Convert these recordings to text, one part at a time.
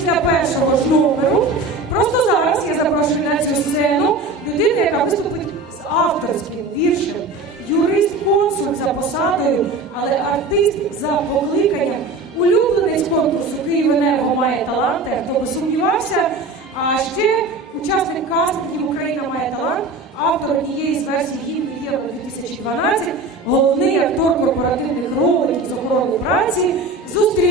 після першого ж номеру. Просто зараз я запрошую на цю сцену людину, яка виступить з авторським віршем. Юрист-консульт за посадою, але артист за покликанням. Улюбленець конкурсу «Київенерго має таланти, хто би сумнівався. А ще учасник кастингів Україна має талант, автор однієї з версій гімну Євро 2012, головний актор корпоративних роликів з охорони праці. Дотепника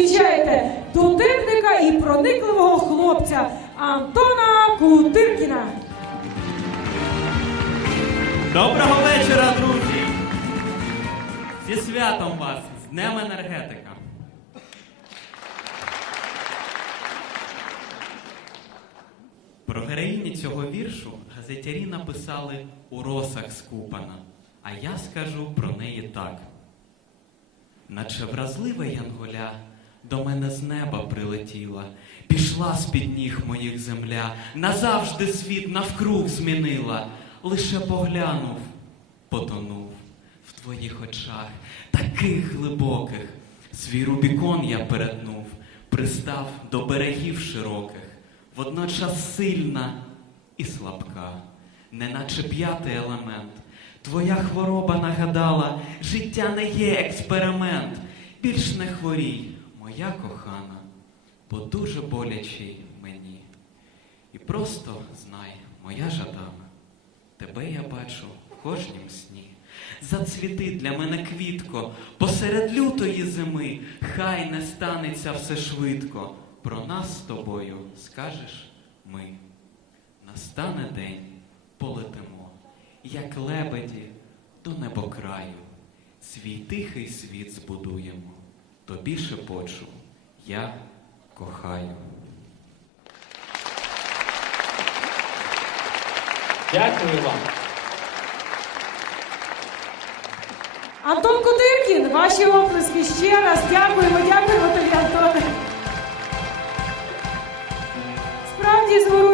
і проникливого хлопця Антона Кутиркіна. Доброго вечора, друзі! Зі святом вас, з Днем енергетика. Про героїні цього віршу газетярі написали у росах скупана, а я скажу про неї так. Наче вразлива янголя до мене з неба прилетіла, пішла з-під ніг моїх земля, назавжди світ навкруг змінила, лише поглянув, потонув в твоїх очах, таких глибоких. Свій Рубікон я перетнув, пристав до берегів широких, водночас сильна і слабка, неначе п'ятий елемент. Твоя хвороба нагадала, життя не є експеримент. Більш не хворій, моя кохана, бо дуже болячий мені. І просто знай, моя жадана, тебе я бачу в кожнім сні. Зацвіти для мене квітко, посеред лютої зими, хай не станеться все швидко. Про нас з тобою скажеш ми. Настане день, полетимо, як лебеді до небокраю. Свій тихий світ збудуємо, то більше почу. я кохаю. Дякую вам. Антон Кутиркін, ваші оплески ще раз. Дякуємо, дякуємо тобі, Антоне. Справді згору.